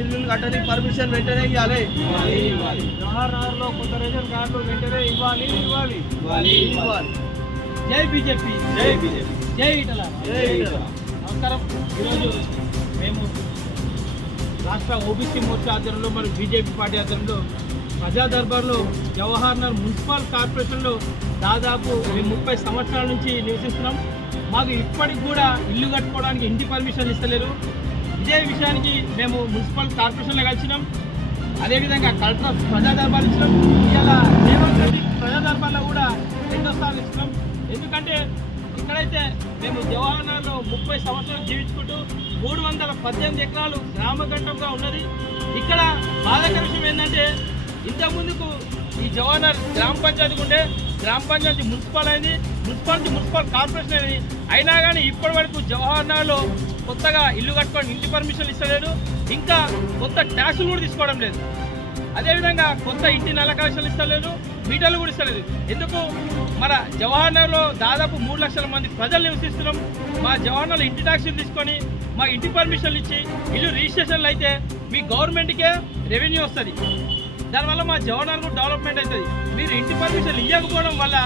ఇల్లు కట్టడానికి పర్మిషన్ వెంటనే ఇవ్వాలి. జవహర్ నగర్ లో కొత్త రేషన్ కార్డులు వెంటనే ఇవ్వాలి. జై బీజేపీ, జై బీజేపీ, జై ఈటల. నమస్కారం. ఈరోజు మేము రాష్ట్ర ఓబీసీ మోర్చా ఆధ్వర్యంలో మరియు బీజేపీ పార్టీ ఆధ్వర్యంలో ప్రజా దర్బార్లో జవహర్ నగర్ మున్సిపల్ కార్పొరేషన్లో దాదాపు మేము 30 సంవత్సరాల నుంచి నివసిస్తున్నాం. మాకు ఇప్పటికి కూడా ఇల్లు కట్టుకోవడానికి ఇంటి పర్మిషన్ ఇస్తలేరు. ఇదే విషయానికి మేము మున్సిపల్ కార్పొరేషన్లో కలిసినాం. అదేవిధంగా కలెక్టర్ ప్రజా దర్బార్ ఇచ్చినాం. ఇలా రేవంత్ రెడ్డి ప్రజా దర్బార్లో కూడా 2వ స్థానం ఇస్తున్నాం. ఎందుకంటే ఇక్కడైతే మేము జవహర్ నగర్లో 30 సంవత్సరాలు జీవించుకుంటూ 318 ఎకరాలు గ్రామగంటంగా ఉన్నది. ఇక్కడ బాధాకర విషయం ఏంటంటే ఇంతకుముందుకు ఈ జవహర్ నగర్ గ్రామ పంచాయతీ ఉండే, గ్రామ పంచాయతీ మున్సిపల్ అయింది, మున్సిపల్ కార్పొరేషన్ అయింది. అయినా కానీ ఇప్పటి వరకు జవహర్ నగర్లో కొత్తగా ఇల్లు కట్టుకోవడం ఇంటి పర్మిషన్ ఇస్తలేదు, ఇంకా కొత్త ట్యాక్సులు కూడా తీసుకోవడం లేదు. అదేవిధంగా కొత్త ఇంటి నల్ల కలెక్షన్లు ఇస్తలేదు, మీటర్లు కూడా ఇస్తలేదు. ఎందుకు? మన జవహర్ నగర్లో దాదాపు 3 లక్షల మంది ప్రజలు నివసిస్తున్నాం. మా జవహర్ నగర్లో ఇంటి ట్యాక్సులు తీసుకొని మా ఇంటి పర్మిషన్లు ఇచ్చి ఇల్లు రిజిస్ట్రేషన్లు అయితే మీ గవర్నమెంట్కే రెవెన్యూ వస్తుంది. దానివల్ల మా జవహర్ నగర్ డెవలప్మెంట్ అవుతుంది. మీరు ఇంటి పర్మిషన్లు ఇవ్వకపోవడం వల్ల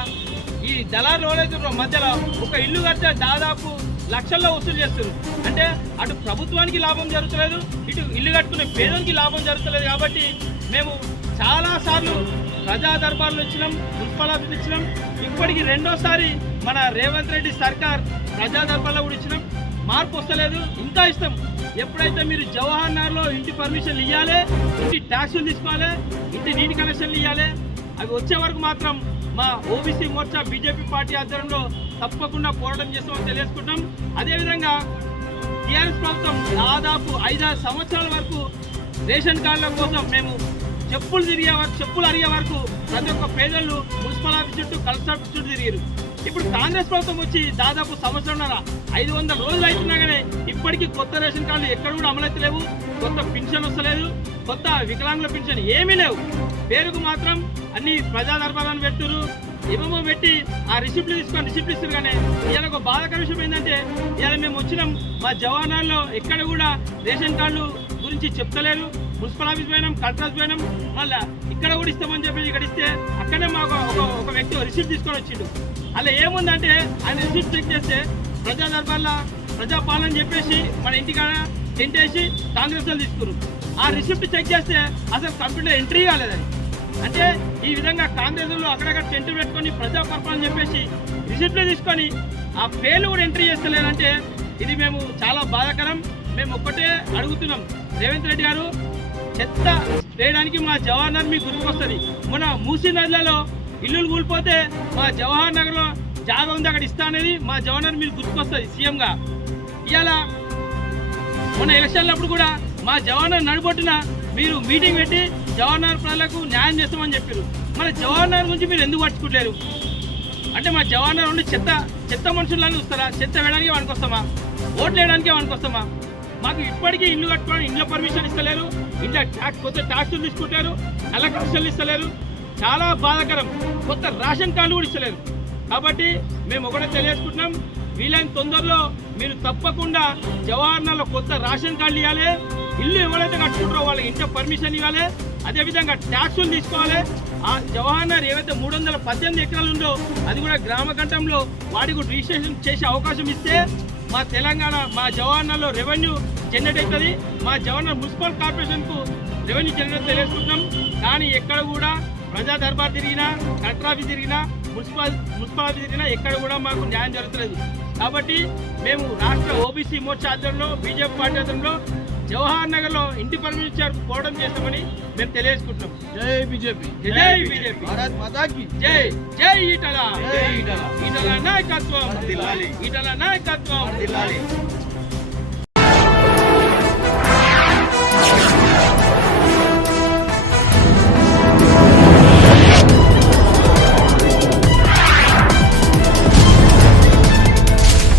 ఈ దళారులు ఎవరైతే మధ్యలో ఒక ఇల్లు కడితే దాదాపు లక్షల్లో వసూలు చేస్తారు. అంటే అటు ప్రభుత్వానికి లాభం జరుగుతలేదు, ఇటు ఇల్లు కట్టుకునే పేదనికి లాభం జరుగుతలేదు. కాబట్టి మేము చాలాసార్లు ప్రజా దర్బార్లు ఇచ్చినాం, మున్సిపల్ ఆఫీసులు ఇచ్చినాం. ఇప్పటికి 2వసారి మన రేవంత్ రెడ్డి సర్కార్ ప్రజా దర్బార్లో కూడా ఇచ్చినాం. మార్పు వస్తలేదు, ఇంకా ఇస్తాం. ఎప్పుడైతే మీరు జవహర్ నగర్లో ఇంటి పర్మిషన్లు ఇవ్వాలి, ఇంటి ట్యాక్సులు తీసుకోవాలి, ఇంటి నీటి కనెక్షన్లు ఇవ్వాలి. అవి వచ్చే వరకు మాత్రం మా ఓబీసీ మోర్చా బీజేపీ పార్టీ ఆధ్వర్యంలో తప్పకుండా పోరాటం చేస్తామని తెలియజేసుకుంటాం. అదేవిధంగా టీఆర్ఎస్ ప్రభుత్వం దాదాపు 5-6 సంవత్సరాల వరకు రేషన్ కార్డుల కోసం మేము చెప్పులు అరిగే వరకు ప్రతి ఒక్క పేదలు మున్సిపల్ ఆఫీస్ చుట్టూ, కలెక్టర్ ఆఫీస్ చుట్టూ తిరిగారు. ఇప్పుడు కాంగ్రెస్ ప్రభుత్వం వచ్చి దాదాపు 500 రోజులు అవుతున్నా కానీ ఇప్పటికీ కొత్త రేషన్ కార్డులు ఎక్కడ కూడా అమలైతలేవు, కొత్త పెన్షన్ వస్తలేదు, కొత్త వికలాంగుల పెన్షన్ ఏమీ లేవు. పేరుకు మాత్రం అన్ని ప్రజా దర్బారాన్ని పెడుతున్నారు, ఏమేమో పెట్టి ఆ రిసిప్ట్లు తీసుకొని రిసిప్ట్లు ఇస్తారు. కానీ ఇవాళ ఒక బాధాకర విషయం ఏంటంటే ఇవాళ మేము వచ్చినాం, మా జవహర్ నగర్లో ఎక్కడ కూడా రేషన్ కార్డులు గురించి చెప్తలేరు. మున్సిపల్ ఆఫీస్ పోయినాం, కలెక్టర్ ఆఫీస్ పోయినాం, మళ్ళీ ఇక్కడ కూడా ఇస్తామని చెప్పి ఇక్కడ ఇస్తే అక్కడే మాకు ఒక వ్యక్తి రిసిప్ట్ తీసుకొని వచ్చిండు. అలా ఏముందంటే ఆయన రిసిప్ట్ చెక్ చేస్తే ప్రజా దర్బార్లో ప్రజాపాలన చెప్పేసి మన ఇంటికాడ టెంట్ వేసి కాంగ్రెస్ వాళ్ళు తీసుకున్నారు. ఆ రిసిప్ట్ చెక్ చేస్తే అసలు కంప్యూటర్ ఎంట్రీ కాలేదని. అంటే ఈ విధంగా కాంగ్రెస్ వాళ్ళు అక్కడక్కడ టెంట్ పెట్టుకొని ప్రజా పరిపాలన చెప్పేసి రిసిప్ట్లు తీసుకొని ఆ పేర్లు కూడా ఎంట్రీ చేస్తలేదంటే ఇది మేము చాలా బాధాకరం. మేము ఒక్కటే అడుగుతున్నాం, రేవంత్ రెడ్డి గారు చెత్త వేయడానికి మా జవహర్ నగర్ మీకు గుర్తుకొస్తుంది. మన మూసీ నదిలో ఇల్లులు కూలిపోతే మా జవహర్ నగర్లో జాగా ఉంది అక్కడ ఇస్తా అనేది మా జవహర్ నగర్ మీకు గుర్తుకొస్తుంది సీఎంగా. ఇవాళ మన ఎలక్షన్లప్పుడు కూడా మా జవహర్ నగర్ నడిబొట్టున మీరు మీటింగ్ పెట్టి జవహర్ నగర్ ప్రజలకు న్యాయం చేస్తామని చెప్పారు. మన జవహర్ నగర్ గురించి మీరు ఎందుకు పట్టుకోలేరు? అంటే మా జవహర్ నగర్ నుండి చెత్త మనుషులని చూస్తారా? చెత్త వేయడానికి వానికి వస్తామా? ఓట్లు వేయడానికే వానికి వస్తామా? మాకు ఇప్పటికీ ఇల్లు కట్టుకోవడం ఇంట్లో పర్మిషన్ ఇస్తలేరు, ఇంట్లో కొత్త ట్యాక్సులు తీసుకుంటారు, నల్ల కలెక్షన్లు ఇస్తలేరు. చాలా బాధాకరం. కొత్త రేషన్ కార్డులు కూడా ఇస్తలేరు. కాబట్టి మేము ఒకటే తెలియజేసుకుంటున్నాం, వీలైన తొందరలో మీరు తప్పకుండా జవహర్ నగర్లో కొత్త రేషన్ కార్డులు ఇవ్వాలి, ఇల్లు ఎవరైతే కట్టుకుంటారో వాళ్ళకి ఇంట్లో పర్మిషన్ ఇవ్వాలి, అదేవిధంగా ట్యాక్సులు తీసుకోవాలి. ఆ జవహర్ నగర్ ఏవైతే 318 ఎకరాలు ఉందో అది కూడా గ్రామ ఘట్టంలో వాడికి కూడా రిజిస్ట్రేషన్ చేసే అవకాశం ఇస్తే మా తెలంగాణ, మా జవహర్ నగర్లో రెవెన్యూ జనరేట్ అవుతుంది. మా జవహర్ నగర్ మున్సిపల్ కార్పొరేషన్కు రెవెన్యూ జనరేట్ తెలియజేసుకుంటున్నాం. కానీ ఎక్కడ కూడా ప్రజా దర్బార్ తిరిగినా, కలెక్టర్ ఆఫీస్ తిరిగినా, మున్సిపల్ ఆఫీస్ తిరిగినా ఎక్కడ కూడా మాకు న్యాయం జరుగుతలేదు. కాబట్టి మేము రాష్ట్ర ఓబీసీ మోర్చా ఆధ్వర్యంలో, బీజేపీ పార్టీ ఆధ్వర్యంలో జవహర్ నగర్లో ఇంటి పర్మిషన్ పోవడం చేస్తామని మేము తెలియజేసుకుంటున్నాం. జై బీజేపీ, జై బీజేపీ, భారత్ మాతాకి జై. జై ఈటల, ఈటల నాయకత్వం, ఈటల నాయకత్వం.